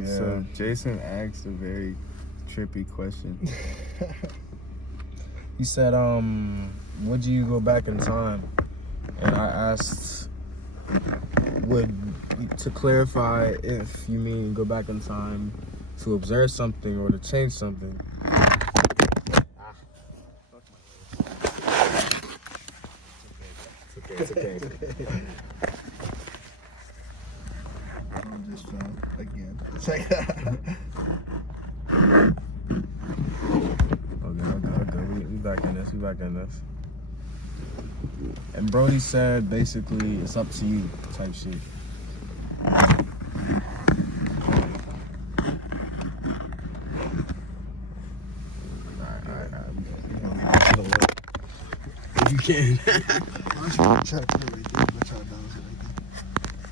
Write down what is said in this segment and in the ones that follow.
Yeah. So Jason asked a very trippy question. He said, would you go back in time? And I asked, to clarify if you mean go back in time to observe something or to change something. It's okay. I'm just trying again. Check. Okay. We back in this. And Brody said basically it's up to you type shit. Alright. If you can. Check really do, but y'all done with it.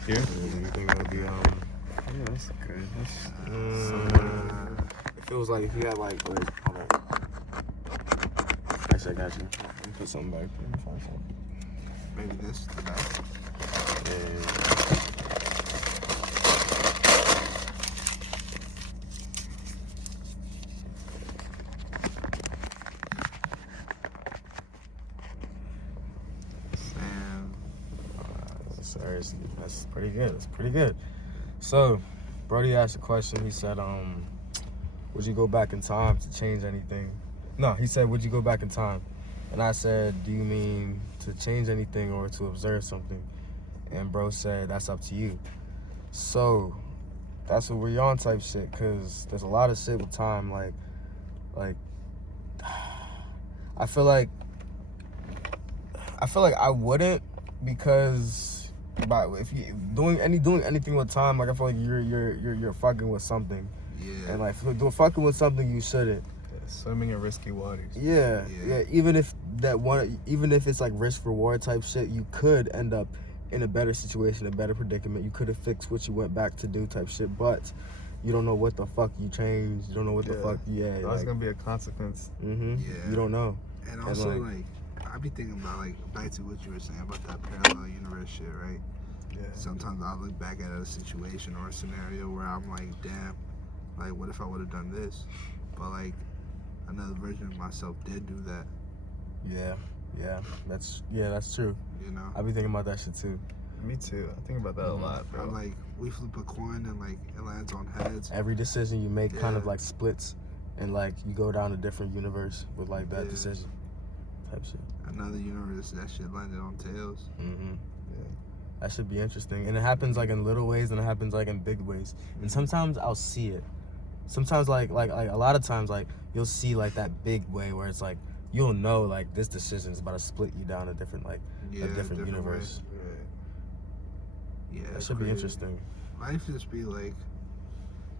Here? You think that'll be Yeah, that's okay. It feels like if you had like, hold on. Actually, I got you. Let me put something back. Let me find something. Maybe this is the best. Seriously, that's pretty good. So, Brody asked a question. He said, would you go back in time to change anything? No, he said, would you go back in time? And I said, do you mean to change anything or to observe something? And bro said, that's up to you. So, that's what we're on type shit, because there's a lot of shit with time, like, I feel like I wouldn't, because if you doing anything with time, like I feel like you're fucking with something. Yeah. And like fucking with something you shouldn't. Yeah, swimming in risky waters. Yeah. Even if it's like risk reward type shit, you could end up in a better situation, a better predicament. You could have fixed what you went back to do type shit, but you don't know what the fuck you changed. You don't know what the fuck. Yeah. That's gonna be a consequence. Yeah. You don't know. And also like I be thinking about like back to what you were saying about that parallel universe shit, right? Yeah. Sometimes I look back at a situation or a scenario where I'm like, damn, like what if I would have done this? But like another version of myself did do that. Yeah. That's true. You know? I be thinking about that shit too. Me too. I think about that a lot, bro. I'm like, we flip a coin and like it lands on heads. Every decision you make kind of like splits, and like you go down a different universe with like that decision type shit. Another universe, that shit landed on tails. Yeah. That should be interesting. And it happens like in little ways, and it happens like in big ways. And sometimes I'll see it. Sometimes like a lot of times like you'll see like that big way where it's like you'll know like this decision is about to split you down a different a different universe. Yeah, That should be interesting. Life just be like,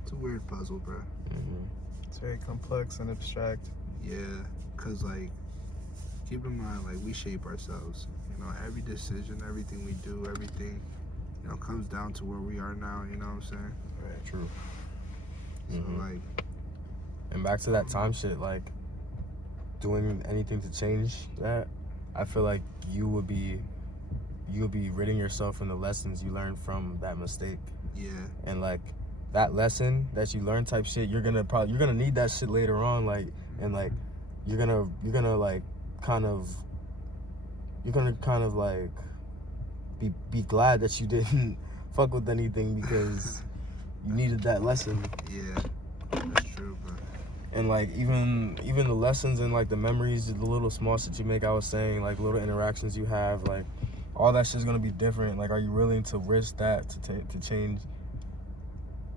it's a weird puzzle, bro. It's very complex and abstract. Yeah, cause like, keep in mind, like we shape ourselves. You know, every decision, everything we do, everything, you know, comes down to where we are now. You know what I'm saying? Right. True. So like, and back to that time shit, like doing anything to change that, I feel like you would be ridding yourself from the lessons you learned from that mistake. Yeah. And like that lesson that you learned type shit, you're gonna need that shit later on, like, and like you're gonna like kind of like be glad that you didn't fuck with anything because you needed that lesson. Yeah, that's true, bro. And like even the lessons and like the memories, the little small shit you make, I was saying, like little interactions you have, like all that shit's gonna be different. Like, are you willing to risk that to change?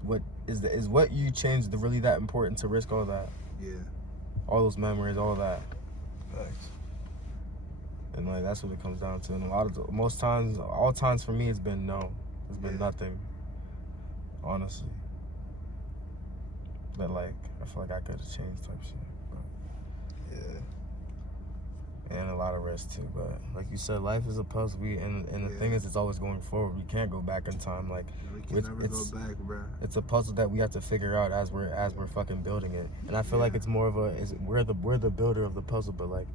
What is what you changed really that important to risk all that? Yeah. All those memories, all that. Thanks. And like that's what it comes down to. And all times for me, it's been no. It's been nothing. Honestly. But like I feel like I could have changed type shit. But, and a lot of risk too. But like you said, life is a puzzle. And the thing is, it's always going forward. We can't go back in time. Like we can never go back, bro. It's a puzzle that we have to figure out as we're fucking building it. And I feel like it's more of we're the builder of the puzzle. But like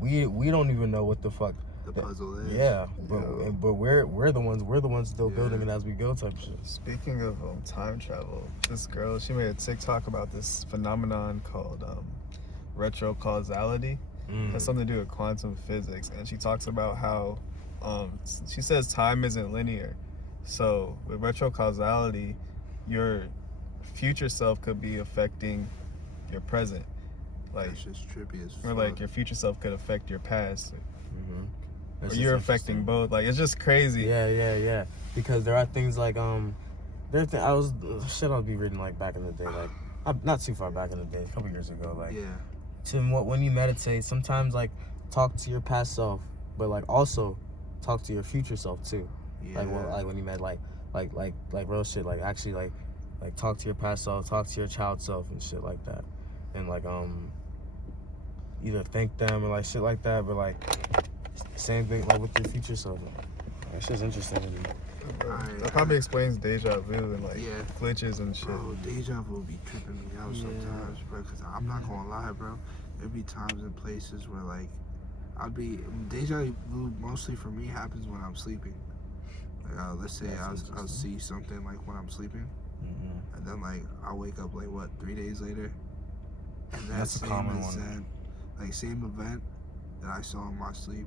we don't even know what the fuck. the puzzle is. Yeah, but we're the ones still building it as we go type shit. Speaking of time travel, this girl, she made a TikTok about this phenomenon called retro causality. It has something to do with quantum physics, and she talks about how she says time isn't linear. So with retro causality, your future self could be affecting your present. Like, That's just trippy as fuck. or like your future self could affect your past. That's Or just you're affecting interesting. both. Like, it's just crazy. Yeah. Because there are things like I was be reading like back in the day, like not too far back in the day, a couple years ago, like when you meditate, sometimes like talk to your past self, but like also talk to your future self too. Yeah. Like when you met like real shit, like actually like talk to your past self, talk to your child self and shit like that, and like either thank them or like shit like that, but like same thing like with your future self. That shit's interesting to me. That probably explains deja vu and like Yeah. glitches and shit. Bro, deja vu be tripping me out sometimes, bro. Cause I'm not gonna lie, bro. There be times and places where like deja vu mostly for me happens when I'm sleeping. Like let's say I'll see something like when I'm sleeping, and then like I'll wake up like 3 days later, and That's a common one. Like same event that I saw in my sleep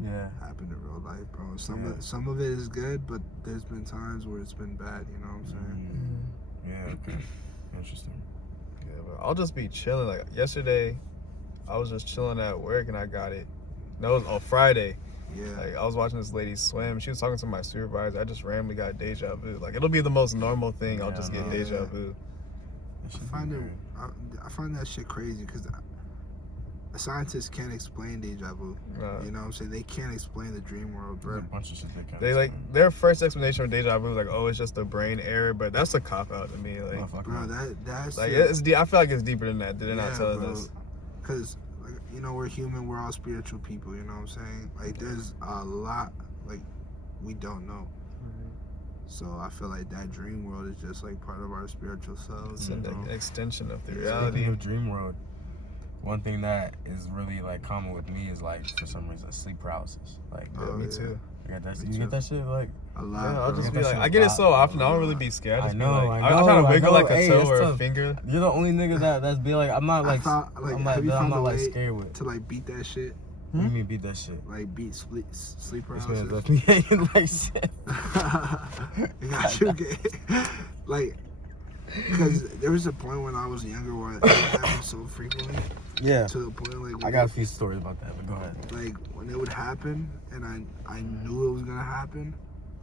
Yeah. happened in real life, bro. Some of it is good, but there's been times where it's been bad. You know what I'm saying? Yeah. Okay. Interesting. Yeah, but I'll just be chilling. Like yesterday, I was just chilling at work and I got it. That was on Friday. Yeah. Like I was watching this lady swim. She was talking to my supervisor. I just randomly got deja vu. Like it'll be the most normal thing. I'll just get deja vu. I find that shit crazy because scientists can't explain deja vu. You know what I'm saying? They can't explain the dream world, bro. There's a bunch of shit they can't They like explain. their first explanation of deja vu was like, oh, it's just a brain error, but that's a cop out to me. Like, Bro, that's like it's I feel like it's deeper than that. They're not telling us. Because like, you know, we're human. We're all spiritual people. You know what I'm saying? Like there's a lot like we don't know. So I feel like that dream world is just like part of our spiritual selves. It's an extension of the Speaking reality. of dream world, one thing that is really like common with me is like for some reason sleep paralysis. Like Me too. You get that? Me You too. get that shit like. A lot. Yeah, I'll bro. just Get be that like, shit I get it a so lot. often. I don't really be scared. I just I know, be like, I I try to know, wiggle like a Hey, toe it's or a tough. finger. You're the only nigga that's be like, I'm not like, I'm have you found a like way scared with. to like beat that shit? What do you mean beat that shit? Like beat sleep This man paralysis? left me hanging like shit. You got you get like because there was a point when I was younger where it happened so frequently. Yeah. To the point like I got a few stories about that, but go ahead. like when it would happen and I knew it was gonna happen,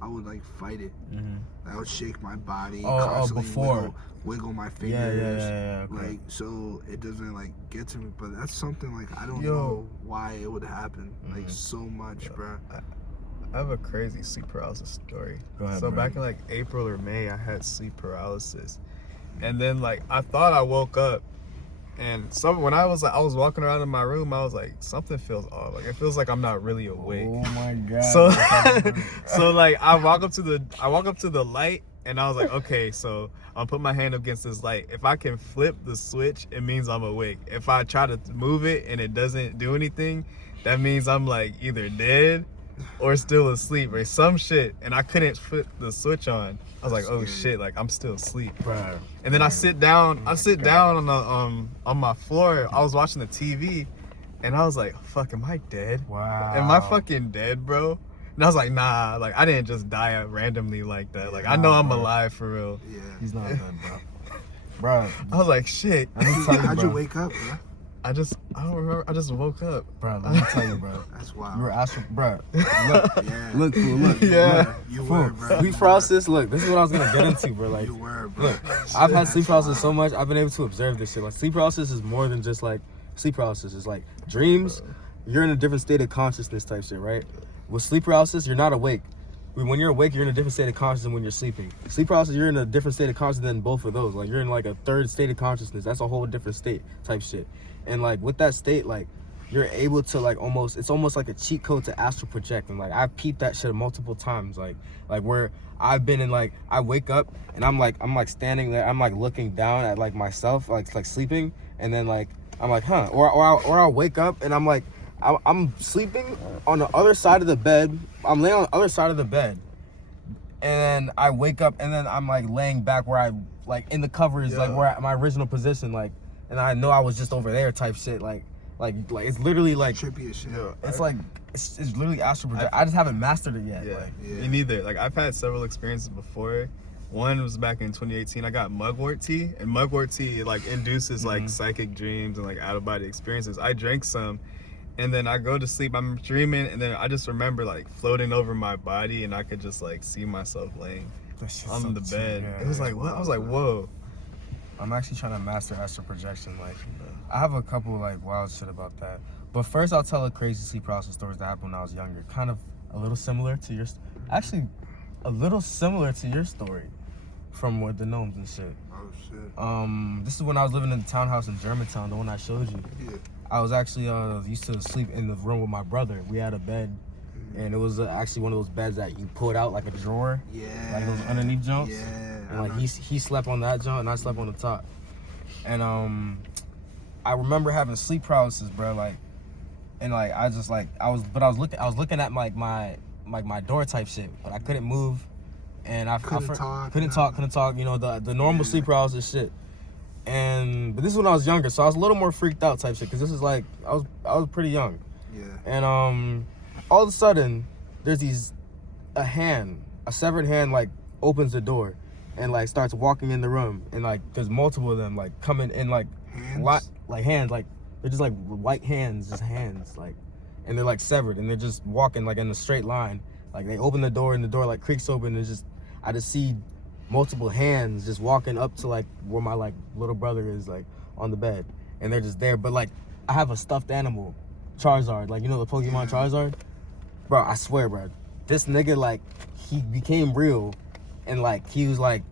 I would like fight it. I would shake my body, constantly before. wiggle my fingers. Yeah. Okay. Like so it doesn't like get to me. But that's something like I don't know why it would happen like so much, bro. I have a crazy sleep paralysis story. Go ahead, So bro. back in like April or May, I had sleep paralysis, and then like I thought I woke up, and when I was walking around in my room, I was like, something feels off. Like it feels like I'm not really awake. Oh my god. So so like I walk up to the light, and I was like, okay, so I'll put my hand against this light. If I can flip the switch, it means I'm awake. If I try to move it and it doesn't do anything, that means I'm like either dead or still asleep or some shit. And I couldn't flip the switch on. I was like, oh shit, like I'm still asleep. Bro. And then I sit down on the on my floor. I was watching the TV, and I was like, fuck, am I dead? Wow. Am I fucking dead, bro? And I was like, nah, like I didn't just die randomly like that. Like I know I'm alive for real. Yeah. He's not dead, bro. Bro. I was like, shit. Let me tell you, How'd bro. you wake up, bro? I don't remember. I just woke up. Bro, let me tell you, bro. That's wild. You were Astral, bro. Look, Yeah. look, fool, look. Yeah. You Fool. were, bro. Sleep paralysis. Look, this is what I was gonna get into, bro. Like, You were, bro. look, I've had sleep paralysis so much. I've been able to observe this shit. Like, sleep paralysis is more than just like sleep paralysis. It's like dreams. You're in a different state of consciousness, type shit, right? With sleep paralysis, you're not awake. When you're awake, you're in a different state of consciousness than when you're sleeping. Sleep paralysis, you're in a different state of consciousness than both of those. Like, you're in like a third state of consciousness. That's a whole different state, type shit. And like with that state, like you're able to like it's almost like a cheat code to astral project. And like I've peeped that shit multiple times. Like where I've been in like I wake up and I'm like standing there, I'm like looking down at like myself, like sleeping, and then like I'm like, huh? Or I'll wake up and I'm like I'm sleeping on the other side of the bed. I'm laying on the other side of the bed, and then I wake up, and then I'm like laying back where I like in the covers, like where my original position, like, and I know I was just over there, type shit, like it's literally like trippy as shit. it's like it's literally astral projection. I just haven't mastered it yet. Yeah, Like, me neither. Like I've had several experiences before. One was back in 2018. I got mugwort tea, and mugwort tea like induces like psychic dreams and like out of body experiences. I drank some, and then I go to sleep. I'm dreaming, and then I just remember like floating over my body, and I could just like see myself laying on the bed. It was like what? I was like, whoa. I'm actually trying to master astral projection. Like, I have a couple like wild shit about that. But first, I'll tell a crazy sleep paralysis stories that happened when I was younger. Kind of a little similar to your, actually, a little similar to your story, from with the gnomes and shit. Oh shit. This is when I was living in the townhouse in Germantown, the one I showed you. Yeah. I was actually used to sleep in the room with my brother. We had a bed, and it was actually one of those beds that you pulled out like a drawer. Yeah. Like those underneath jumps. Yeah. And like he slept on that jump, and I slept on the top. And I remember having sleep paralysis, bro. Like, and like I was looking at my door type shit, but I couldn't move, and couldn't talk. You know, the normal sleep paralysis shit. But this is when I was younger, so I was a little more freaked out type shit, because this is like I was pretty young. Yeah. And all of a sudden there's a severed hand like opens the door and like starts walking in the room, and like there's multiple of them like coming in like hands? hands, like they're just like white hands, just hands, like, and they're like severed, and they're just walking like in a straight line. Like they open the door, and the door like creaks open, and I just see multiple hands just walking up to like where my like little brother is, like on the bed, and they're just there. But like I have a stuffed animal, Charizard, like, you know the Pokemon Charizard, bro. I swear, bro, this nigga like he became real, and like he was like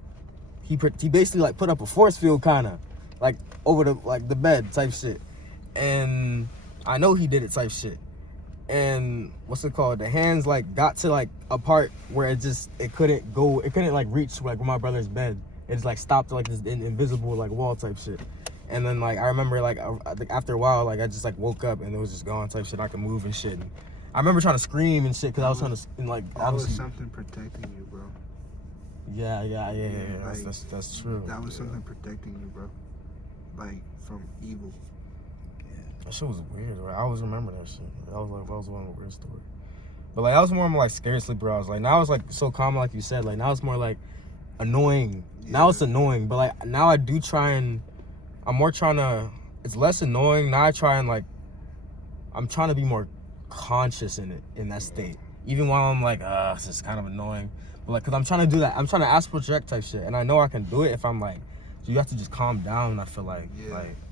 he basically like put up a force field kind of like over the bed type shit, and I know he did it type shit. And what's it called? The hands like got to like a part where it couldn't like reach like my brother's bed. It just like stopped like this invisible like wall type shit. And then like I remember like after a while like I just like woke up and it was just gone type shit. I could move and shit. And I remember trying to scream and shit because I was trying to, and like that was something protecting you, bro. Yeah. Like, that's true. That was something protecting you, bro. Like from evil. That shit was weird, right? I always remember that shit. That was one of the weird stories. But like that was more like scared sleeper. I was like, now it's like so common, like you said. Like now it's more like annoying. Yeah. Now it's annoying, but like now I do try and it's less annoying. Now I try and like I'm trying to be more conscious in that state. Even while I'm like, it's just kind of annoying. But like, cause I'm trying to do that. I'm trying to astral project type shit, and I know I can do it if I'm like. So you have to just calm down. I feel like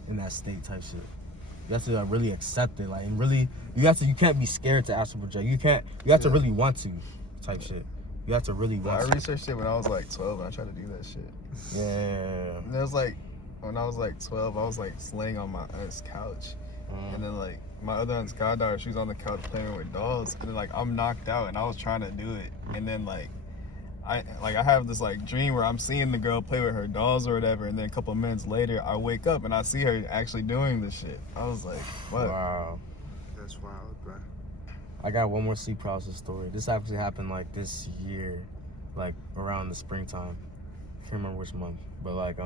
in that state type shit. You have to like, really accept it, like, and really, you can't be scared to astral project. You have to really want to, type shit. You have to really want to. I researched it when I was like 12, and I tried to do that shit. Yeah. And it was like, when I was like 12, I was like laying on my aunt's couch, and then like my other aunt's goddaughter, she was on the couch playing with dolls, and then like I'm knocked out, and I was trying to do it, and then like I have this like dream where I'm seeing the girl play with her dolls or whatever, and then a couple of minutes later I wake up and I see her actually doing this shit. I was like, what? Wow. That's wild, bro. I got one more sleep paralysis story. This actually happened like this year, like around the springtime. Can't remember which month, but like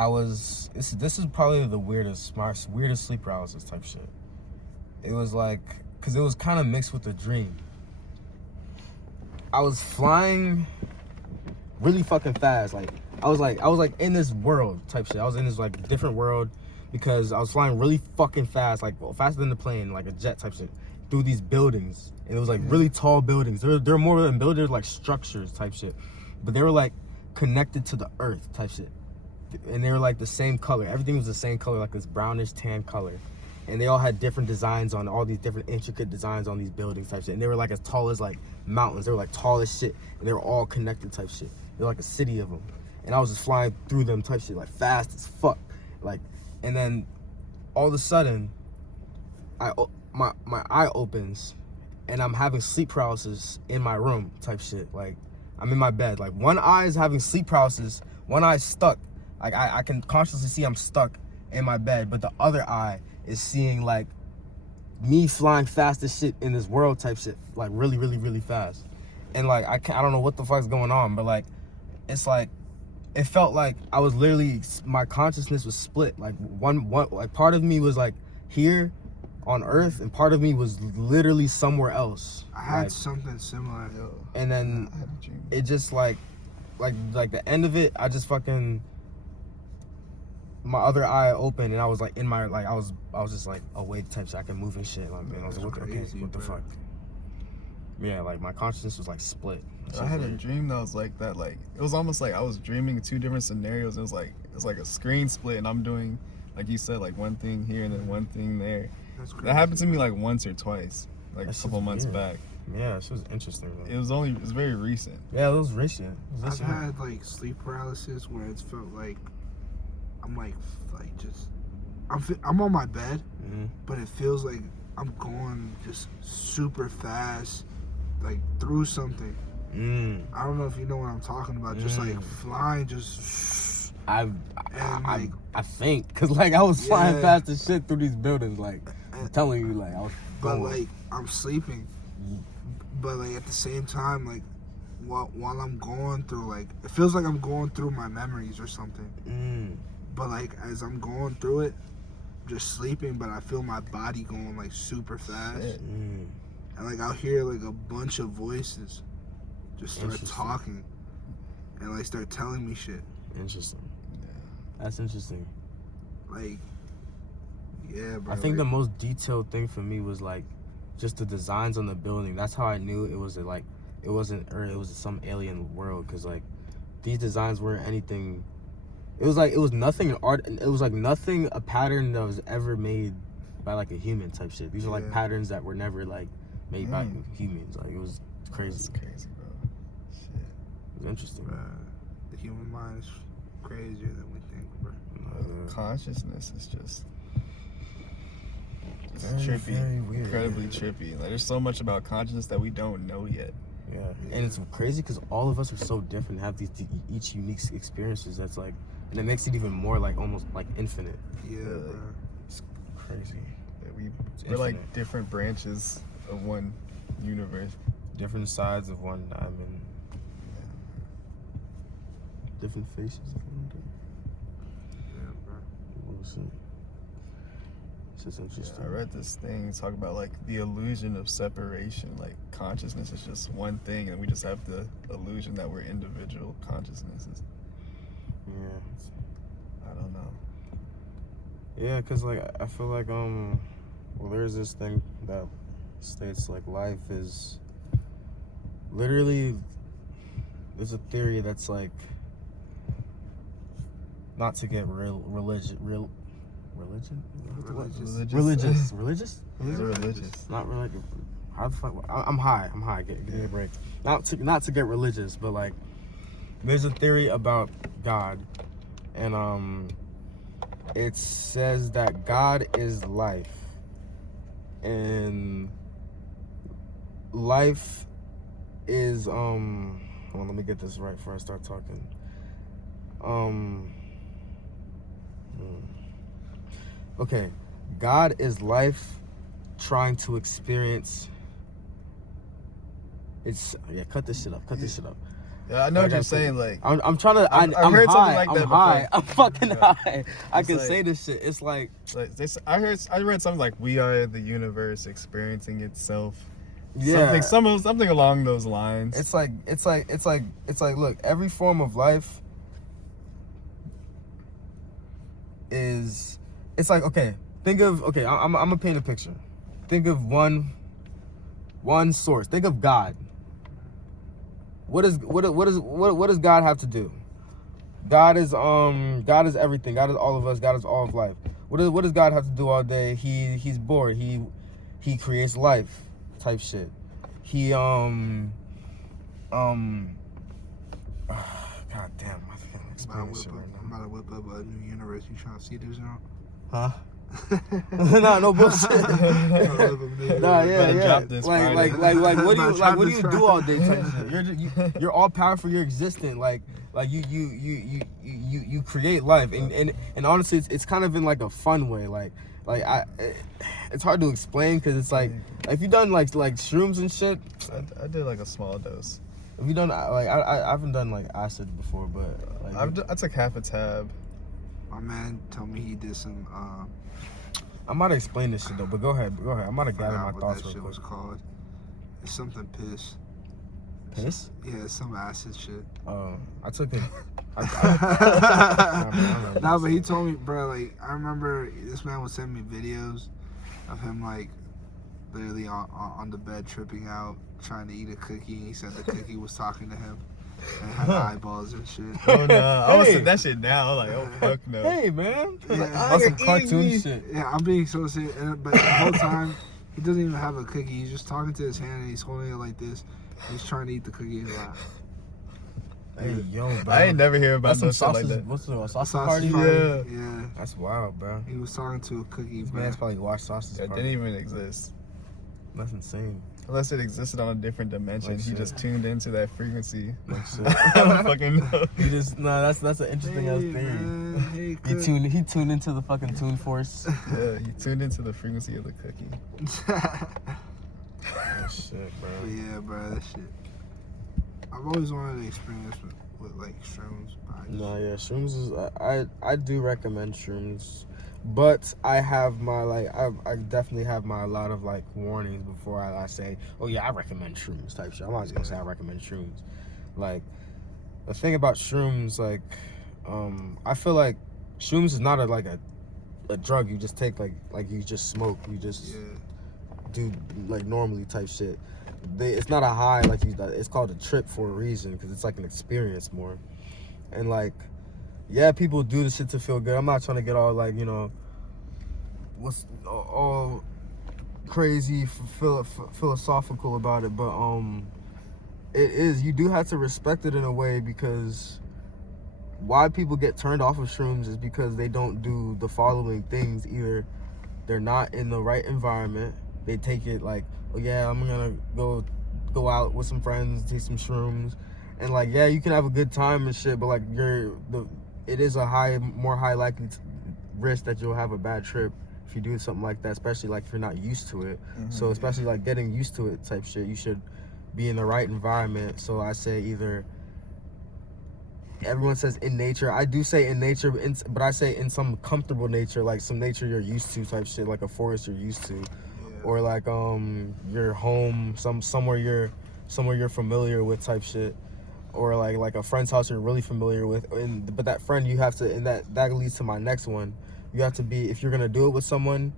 this is probably my weirdest sleep paralysis type shit. It was like, cause it was kind of mixed with a dream. I was flying really fucking fast. Like I was like in this world type shit. I was in this like different world because I was flying really fucking fast, like faster than the plane, like a jet type shit, through these buildings. And it was like really tall buildings. They're more than buildings, like structures type shit. But they were like connected to the earth type shit. And they were like the same color. Everything was the same color, like this brownish tan color. And they all had different designs on all these different intricate designs on these buildings type shit. And they were like as tall as like mountains. They were like tall as shit. And they were all connected type shit. They were like a city of them. And I was just flying through them type shit, like fast as fuck. Like, and then all of a sudden, my eye opens and I'm having sleep paralysis in my room type shit. Like, I'm in my bed. Like, one eye is having sleep paralysis. One eye is stuck. Like, I can consciously see I'm stuck in my bed. But the other eye is seeing like me flying fast as shit in this world type shit, like really, really, really fast. And like I don't know what the fuck's going on, but like it's like it felt like I was literally, my consciousness was split. Like one like part of me was like here on Earth, and part of me was literally somewhere else. I had like, something similar. and then I had a dream. it just like the end of it, I just fucking, my other eye opened and I was like in my, like I was just like awake type shit. I could move and shit. Like, man, I was like, what the fuck? Yeah, like my consciousness was like split. I had a dream that was like that. Like it was almost like I was dreaming two different scenarios. It was like a screen split, and I'm doing, like you said, like one thing here and then one thing there. That's crazy. That happened to me like once or twice, like That a couple shit's months weird. back. Yeah, it was interesting. Though. It was very recent. Yeah, it was recent. I've had like sleep paralysis where it's felt like I'm like just I'm on my bed, but it feels like I'm going just super fast, like through something. I don't know if you know what I'm talking about. Just like flying, just. I think, cause like I was flying fast as shit through these buildings. Like I'm telling you, like I was. But like I'm sleeping, but like at the same time, like while I'm going through, like it feels like I'm going through my memories or something. But like as I'm going through it, I'm just sleeping, but I feel my body going like super fast, and like I'll hear like a bunch of voices just start talking and like start telling me shit. Interesting. That's interesting. Like, yeah, bro. I think the most detailed thing for me was like just the designs on the building. That's how I knew it was like it wasn't Earth. It was some alien world, because like these designs weren't anything. It was like it was nothing art. It was like nothing a pattern that was ever made by like a human type shit. These are like patterns that were never like made by humans. Like it was crazy. It's crazy, bro. Shit. It was interesting. The human mind is crazier than we think, bro. Consciousness is just Very, trippy, very weird. incredibly trippy. Like there's so much about consciousness that we don't know yet. Yeah, and it's crazy because all of us are so different, have these each unique experiences. That's like, and it makes it even more like almost like infinite. Yeah, bro. It's crazy. Yeah, we're like different branches of one universe. Different sides of one diamond. Different faces of one diamond. Yeah, bro. What was it? This is interesting. I read this thing talk about like the illusion of separation. Like consciousness is just one thing, and we just have the illusion that we're individual consciousnesses. Yeah. I don't know. Yeah, cause like I feel like well, there's this thing that states like life is literally, there's a theory that's like, not to get religious. Not religious. How the fuck? I'm high. Give me a break. Not to get religious, but like, there's a theory about God, and it says that God is life, and life is hold on, let me get this right before I start talking. Okay, God is life trying to experience. Cut this shit up. Yeah, I know what you're saying. Like I'm trying to. I'm heard high. something like that I'm high. before. I'm fucking high. I can like- say this shit. It's like I read something like we are the universe experiencing itself. yeah, something along those lines. It's like look, every form of life is, it's like, okay, think of, okay, I'm gonna paint a picture. Think of one source. Think of God. What does God have to do? God is everything. God is all of us. God is all of life. What does God have to do all day? He's bored. He creates life type shit. He God damn, I think I'm explaining this shit right now. I'm about to whip up a new universe. You trying to see this, John? Huh? Nah, no bullshit. Nah, yeah. Drop this Like, what do you do all day type shit? You're all powerful. You're existent. Like you create life, and honestly, it's kind of in like a fun way. It's hard to explain because it's like if you done like shrooms and shit. I did like a small dose. Have you done like I haven't done like acid before, but like, I took half a tab. My man told me he did some. I'm about to explain this shit though, but go ahead. I'm about to gather my What thoughts that real shit quick. was called? It's something piss. Piss? Yeah, it's some acid shit. Oh, I took it. Nah, but he told me, bro. Like I remember this man would send me videos of him like literally on the bed tripping out, trying to eat a cookie. He said the cookie was talking to him and had eyeballs and shit. Oh no, I was Hey. saying that shit now. I'm like, oh fuck no. Hey man, Yeah. on some You're cartoon eating me. shit. Yeah, I'm being so serious. But the whole time, he doesn't even have a cookie. He's just talking to his hand and he's holding it like this. He's trying to eat the cookie. He's like, Hey yo, bro. I ain't never hear about That's no some shit like sausage. that. What's the sausage sausage party? party. Yeah. Yeah. That's wild, bro. He was talking to a cookie, This bro. man's probably watched sausage It party. didn't even exist. That's insane. Unless it existed on a different dimension. Like He shit. just tuned into that frequency. Like shit. I don't fucking know. You just that's an interesting ass Hey, theory. man. Hey, He tuned into the fucking tune force. Yeah, he tuned into the frequency of the cookie. Oh shit, bro. But yeah, bro, that shit. I've always wanted to experience with like shrooms. But I just, No, yeah, shrooms is I do recommend shrooms, but I have my I definitely have my a lot of like warnings before I say, oh yeah, I recommend shrooms type shit. I'm not just gonna say I recommend shrooms. Like the thing about shrooms, like I feel like shrooms is not a drug you just take like you just smoke, you just yeah. do like normally type shit. It's not a high like it's called a trip for a reason because it's like an experience more. And like, yeah, people do this shit to feel good. I'm not trying to get all like, you know, what's all crazy philosophical about it, but it is, you do have to respect it in a way, because why people get turned off of shrooms is because they don't do the following things. Either they're not in the right environment, they take it like, oh yeah, I'm gonna go out with some friends, take some shrooms, and like, yeah, you can have a good time and shit, but like it is a more high likely risk that you'll have a bad trip if you do something like that, especially like if you're not used to it. So especially like getting used to it type shit, you should be in the right environment. So I say either, everyone says in nature, I do say in nature, but I say in some comfortable nature, like some nature you're used to type shit, like a forest you're used to, or like your home, somewhere you're familiar with type shit, or like a friend's house you're really familiar with. But that friend, you have to, and that leads to my next one, you have to be, if you're gonna do it with someone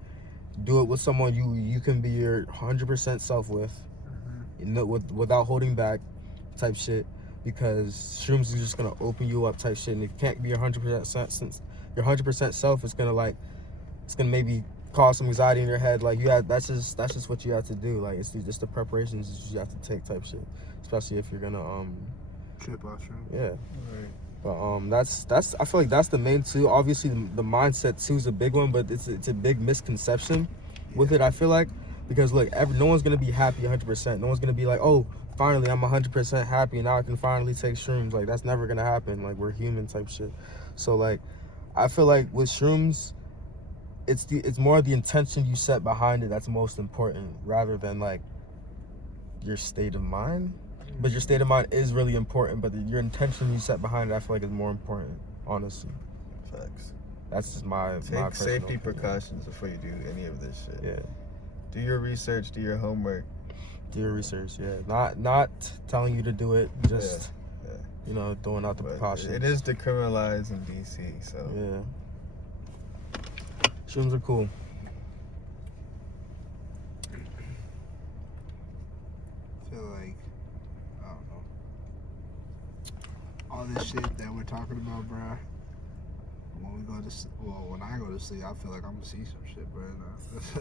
you can be your 100% self with, without holding back type shit, because shrooms is just gonna open you up type shit. And if you can't be your 100% since your 100% self, it's gonna maybe cause some anxiety in your head. Like that's just what you have to do. Like it's just the preparations you have to take type shit, especially if you're gonna Trip off shrooms. yeah. Right. But that's I feel like that's the main two. Obviously the mindset too is a big one, but it's a big misconception with it, I feel like, because look, no one's gonna be happy 100%. No one's gonna be like, oh, finally I'm 100% happy, now I can finally take shrooms. Like that's never gonna happen. Like we're human type shit. So like I feel like with shrooms, it's more the intention you set behind it that's most important, rather than like your state of mind. But your state of mind is really important, but your intention you set behind it, I feel like, is more important, honestly. Facts. That's just my Take personal safety opinion. precautions before you do any of this shit. Yeah. Do your research, do your homework. Do your research, yeah. Not telling you to do it, just Yeah. you know, throwing out the But precautions. it is decriminalized in DC, so Yeah. Shrooms are cool. I feel like, I don't know, all this shit that we're talking about, bruh. When I go to sleep, I feel like I'm gonna see some shit, bro.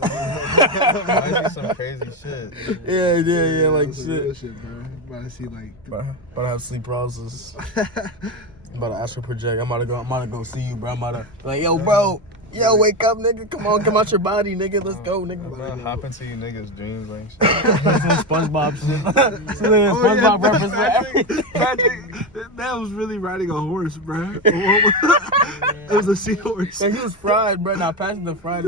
I see some crazy shit. Yeah, like some shit. real shit, bro. I'm about to see like. But I have sleep paralysis. I'm about to astral project. I'm about to go see you, bro. I'm about to like, yo, bro, Yo, wake up, nigga. Come on, come out your body, nigga. Let's go, nigga. I'm not hop into you niggas' dreams like shit. That's some SpongeBob shit. SpongeBob reference for everything. Patrick, that man was really riding a horse, bro. It was a seahorse. Like, he was fried, bro. Now passing the fries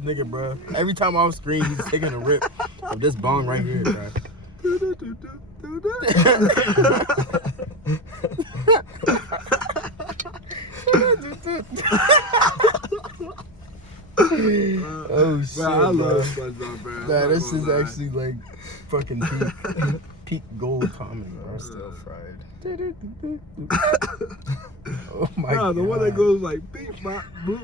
nigga, bro. Every time I was screen, he's taking a rip of this bong right here, bro. Oh shit, bro, I love SpongeBob, bro. Nah, this is actually like fucking peak gold comment, bro. I'm still fried. Oh my Bro, god. the one that goes like beep bop boop.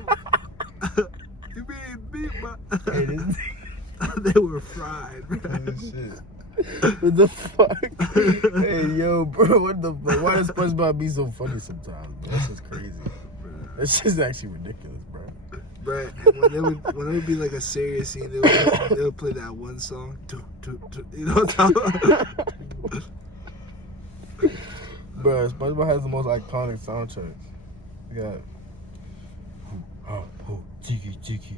You mean beep bop? Hey, this- They were fried, bro. Holy shit. What the fuck? Hey, yo, bro, what the fuck? Why does SpongeBob be so funny sometimes, bro? This is crazy. This is actually ridiculous, bro. Bro, and when it would be like a serious scene, they would play that one song. You know what I'm talking about? Bro, SpongeBob has the most iconic soundtracks. You got Tiki Tiki.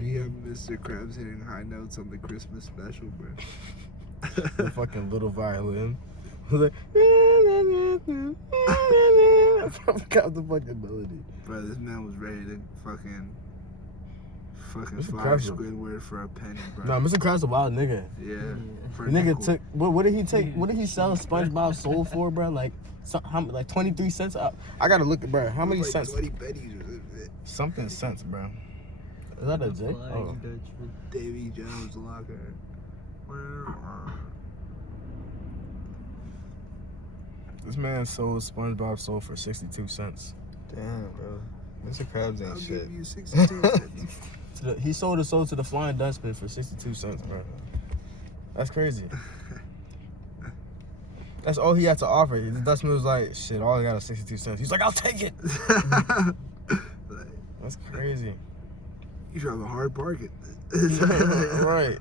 We have Mr. Krabs hitting high notes on the Christmas special, bro. The fucking little violin. It was like I forgot the fucking melody. Bro, this man was ready to fucking Mr. fire Krabs. Squidward for a penny, bro. Nah, Mr. Krabs a wild nigga. Yeah. For The a nigga nickel. took what did he take? What did he sell SpongeBob soul for, bro? Like like 23 cents. I gotta look at, bro. How many like cents? 20 pennies or Something cents, bro. Is that a J? Oh. Davy Jones locker. This man sold SpongeBob soul for 62 cents. Damn, bro. Mr. Krabs I'll ain't shit. give you 62 cents. He sold his soul to the Flying Dutchman for 62 cents, bro. That's crazy. That's all he had to offer. The Dutchman was like, shit, all I got is 62 cents. He's like, I'll take it. Like, That's crazy. you drive a hard bargain. Right.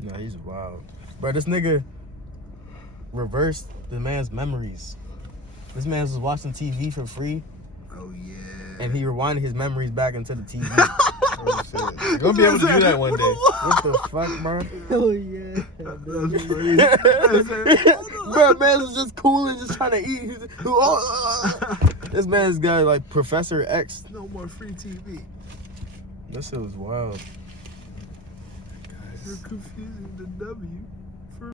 Nah, he's wild. Bro, this nigga reversed the man's memories. This man was watching TV for free, Oh yeah. and he rewinded his memories back into the TV. Oh, shit. You're gonna be able to do that one day. What the fuck, bro? Oh yeah. That's funny. Bro, man was just cool and just trying to eat. He's this man's got like Professor X. No more free TV. That shit was wild. You're confusing the W.